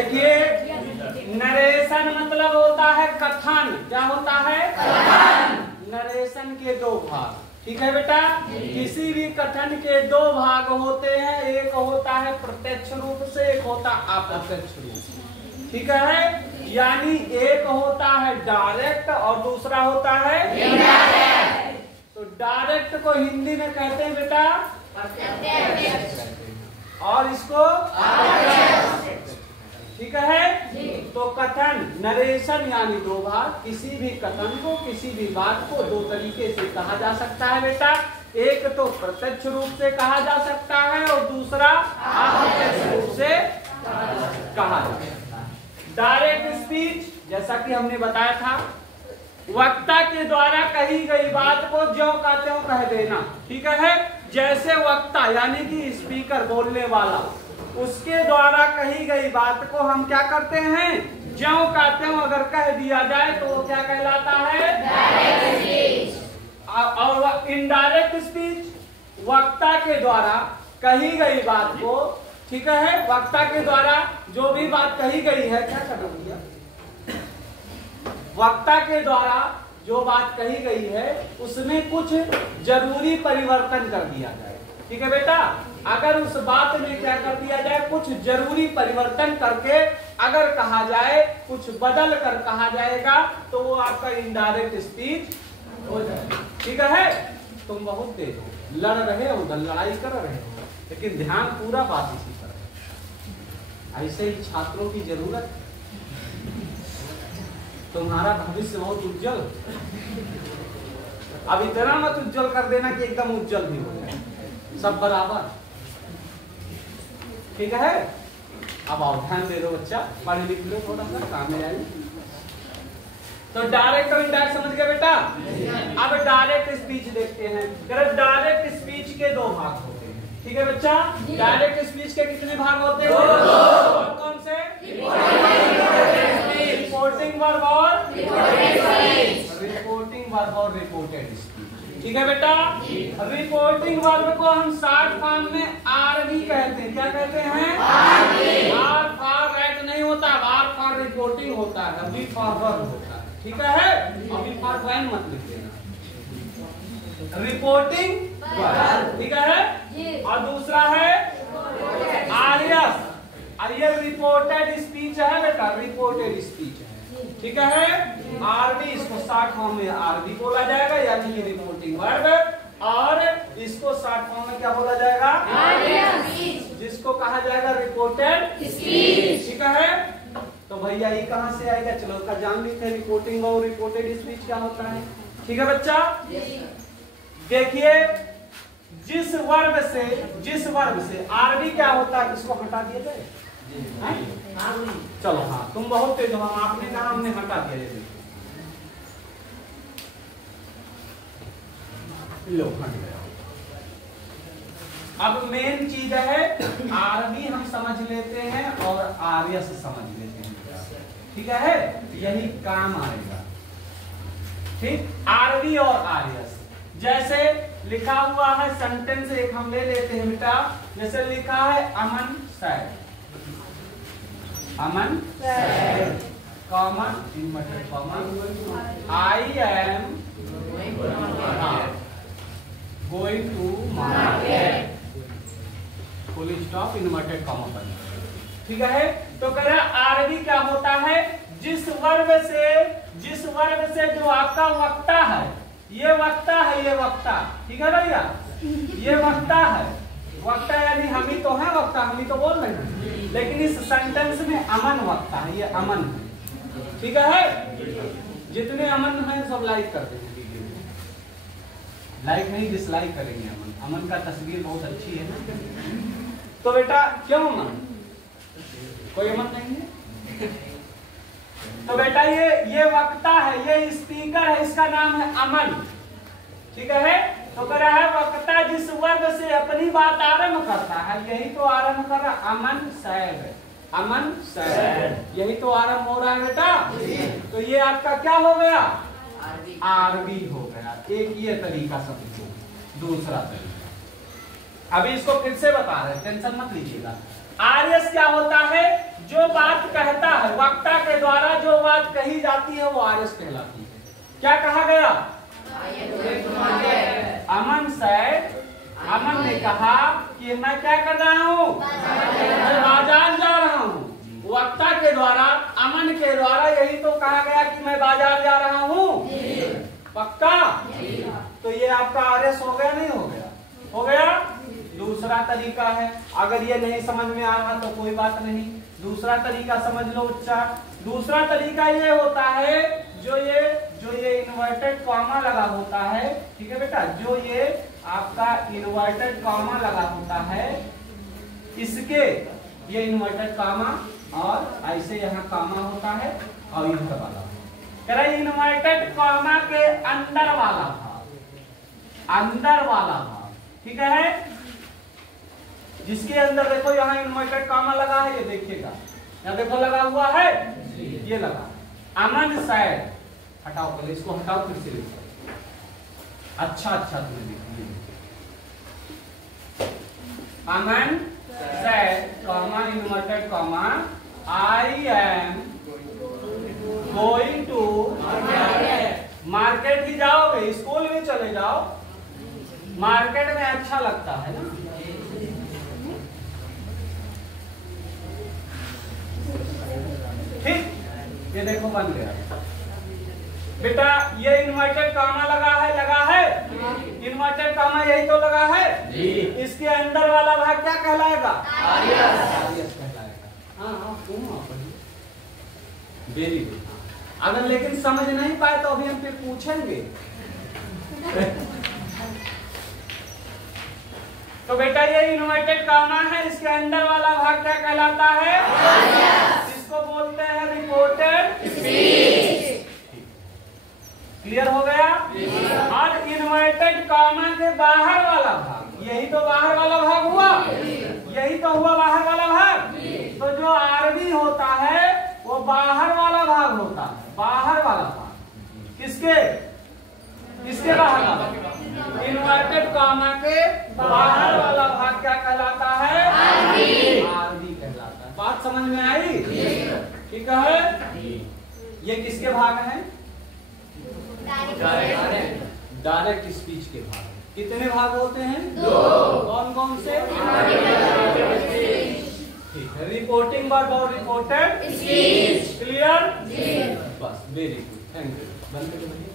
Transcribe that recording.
देखिए नरेशन मतलब होता है कथन। क्या होता है? कथन। नरेशन के दो भाग, ठीक है बेटा। किसी भी कथन के दो भाग होते हैं, एक होता है प्रत्यक्ष रूप से, एक होता अप्रत्यक्ष रूप से, ठीक है। यानी एक होता है डायरेक्ट और दूसरा होता है इनडायरेक्ट। तो डायरेक्ट को हिंदी में कहते हैं बेटा प्रत्यक्ष और इसको ठीक है। तो कथन नरेशन यानी दो भाग। किसी भी कथन को, किसी भी बात को दो तरीके से कहा जा सकता है बेटा। एक तो प्रत्यक्ष रूप से कहा जा सकता है और दूसरा अप्रत्यक्ष रूप से कहा जा सकता है। डायरेक्ट स्पीच जैसा कि हमने बताया था, वक्ता के द्वारा कही गई बात को ज्यों का त्यों कह देना, ठीक है। जैसे वक्ता यानी कि स्पीकर, बोलने वाला, उसके द्वारा कही गई बात को हम क्या करते हैं, ज्यों का त्यों अगर कह दिया जाए तो वो क्या कहलाता है? Direct speech. और इनडायरेक्ट स्पीच वक्ता के द्वारा कही गई बात को, ठीक है, वक्ता के द्वारा जो भी बात कही गई है, क्या कर दिया, वक्ता के द्वारा जो बात कही गई है उसमें कुछ जरूरी परिवर्तन कर दिया जाए, ठीक है बेटा। अगर उस बात में क्या कर दिया जाए, कुछ जरूरी परिवर्तन करके अगर कहा जाए, कुछ बदल कर कहा जाएगा, तो वो आपका इनडायरेक्ट स्पीच हो जाएगा, ठीक है। तुम बहुत तेज हो, लड़ रहे हो, उधर लड़ाई कर रहे हो, लेकिन ध्यान पूरा बात इसी पर है। ऐसे ही छात्रों की जरूरत है। तुम्हारा भविष्य बहुत उज्जवल, अब इतना मत उज्जवल कर देना कि एकदम उज्जवल भी हो जाए, सब बराबर, ठीक है। अब आओ ध्यान दे दो बच्चा, पढ़ लिख लो, थोड़ा सा काम में आए। तो डायरेक्ट और इनडायरेक्ट समझ गए बेटा। अब डायरेक्ट स्पीच देखते हैं। डायरेक्ट स्पीच के दो भाग होते हैं, ठीक है बच्चा। डायरेक्ट स्पीच के कितने भाग होते हैं? कौन कौन से? रिपोर्टिंग वर्ब और रिपोर्टिंग वर्ब और रिपोर्टेड स्पीच, ठीक है बेटा। रिपोर्टिंग वर्ब को हम शॉर्ट फॉर्म में आरवी कहते हैं। क्या कहते हैं? आर फॉर राइट नहीं होता, आर फॉर रिपोर्टिंग होता है, वी फॉर वर्ब होता है, ठीक है। अभी फॉर वैन मत लिख देना। रिपोर्टिंग वर्ब, ठीक है। और दूसरा है आरएस, ये रिपोर्टेड स्पीच है बेटा, रिपोर्टेड स्पीच है, ठीक है। आरबी इसको शॉर्ट फॉर्म में आरबी बोला जाएगा, यानी कि रिपोर्टिंग वर्ब। और इसको शॉर्ट फॉर्म में क्या बोला जाएगा? जिसको कहा जाएगा रिपोर्टेड स्पीच, ठीक है। तो भैया ये कहाँ से आएगा? चलो उसका जान लेते हैं, रिपोर्टिंग और रिपोर्टेड स्पीच क्या होता है, ठीक है बच्चा। देखिए जिस वर्ब से आरबी क्या होता है, इसको हटा दिया जाए। चलो हाँ, तुम बहुत तेज हो, आपने कहा, हमने हटा दिया। लो हट गया। अब मेन चीज है, आरबी हम समझ लेते हैं और आरएस समझ लेते हैं, ठीक है। यही काम आएगा, ठीक। आरबी और आरएस जैसे लिखा हुआ है सेंटेंस, एक हम ले लेते हैं बेटा। जैसे लिखा है Aman said, Aman common inverted common, I am going to market, full stop inverted comma बंद, ठीक है। तो कह रहा आरबी क्या होता है, जिस वर्ब से जो आपका वक्ता है, ये वक्ता है, ये वक्ता, ठीक है भैया, ये वक्ता है। वक्ता यानी हम ही तो हैं वक्ता, हम ही तो बोल रहे हैं, लेकिन इस सेंटेंस में अमन वक्ता है, ये अमन है, ठीक है। जितने अमन हैं सब लाइक कर देंगे वीडियो में, लाइक नहीं डिसलाइक करेंगे। अमन का तस्वीर बहुत अच्छी है ना। तो बेटा क्यों अमन? कोई अमन नहीं है। तो बेटा ये वक्ता है, ये स्पीकर है, इसका नाम है अमन, ठीक है। तो कह रहा है वक्ता जिस वर्ग से अपनी बात आरंभ करता है, यही तो आरंभ कर रहा, अमन सैड, अमन सैड, यही तो आरंभ हो रहा है बेटा। तो ये आपका क्या हो गया? आरबी हो गया। एक ये तरीका समझो। दूसरा तरीका अभी इसको फिर से बता रहे, टेंशन मत लीजिएगा। आरएस क्या होता है? जो बात कहता है, वक्ता के द्वारा जो बात कही जाती है वो आरएस कहलाती है। क्या कहा गया? अमन ने कहा कि मैं क्या कर रहा हूँ, मैं बाजार जा रहा हूँ। वक्ता के द्वारा, अमन के द्वारा यही तो कहा गया कि मैं बाजार जा रहा हूँ। पक्का? तो ये आपका आरएस हो गया, नहीं हो गया? हो गया। दूसरा तरीका है, अगर ये नहीं समझ में आ रहा तो कोई बात नहीं, दूसरा तरीका समझ लो उच्चार। दूसरा तरीका ये होता है, जो ये इन्वर्टेड कॉमा लगा होता है, ठीक है बेटा, जो ये आपका इन्वर्टेड कॉमा लगा होता है, इसके ये इन्वर्टेड कॉमा और ऐसे यहाँ कॉमा होता है और यहाँ वाला कह रहा इन्वर्टेड कॉमा के अंदर वाला भाग, अंदर वाला भाग, ठीक है, जिसके अंदर देखो यहाँ इन्वर्टेड कॉमा लगा है, ये देखिएगा यहाँ देखो लगा हुआ है, ये लगा। अमन सैड, हटाओ पहले इसको, हटाओ फिर से लिखो। अच्छा तुमने लिखा। Aman said comma inverted comma I am going to market. ही जाओगे, स्कूल भी चले जाओ, मार्केट में अच्छा लगता है ना। ठीक, ये देखो बन गया बेटा। ये इन्वर्टेड कॉमा लगा है, इन्वर्टेड कॉमा यही तो लगा है जी। इसके अंदर वाला भाग क्या कहलाएगा? आरएस कहलाएगा। हाँ वेरी गुड। अगर लेकिन समझ नहीं पाए तो अभी हम फिर पूछेंगे। तो बेटा ये इन्वर्टेड कॉमा है, इसके अंदर वाला भाग क्या कहलाता है? इसको बोलते हैं रिपोर्टेड स्पीच। क्लियर हो गया? और इन्वर्टेड कॉमा के बाहर वाला भाग, यही तो बाहर वाला भाग हुआ, यही तो हुआ बाहर वाला भाग। तो जो आरबी होता है वो बाहर वाला भाग होता है, बाहर वाला भाग। किसके बाहर वाला? इन्वर्टेड कॉमा के बाहर वाला भाग क्या कहलाता है? आरबी कहलाता है। बात समझ में आई? ठीक है। ये किसके भाग हैं? डायरेक्ट स्पीच के भाग। कितने भाग होते हैं? 2। कौन कौन से? ठीक है, रिपोर्टिंग वर्ब और रिपोर्टेड स्पीच। क्लियर? बस वेरी गुड, थैंक यू। बंद करो।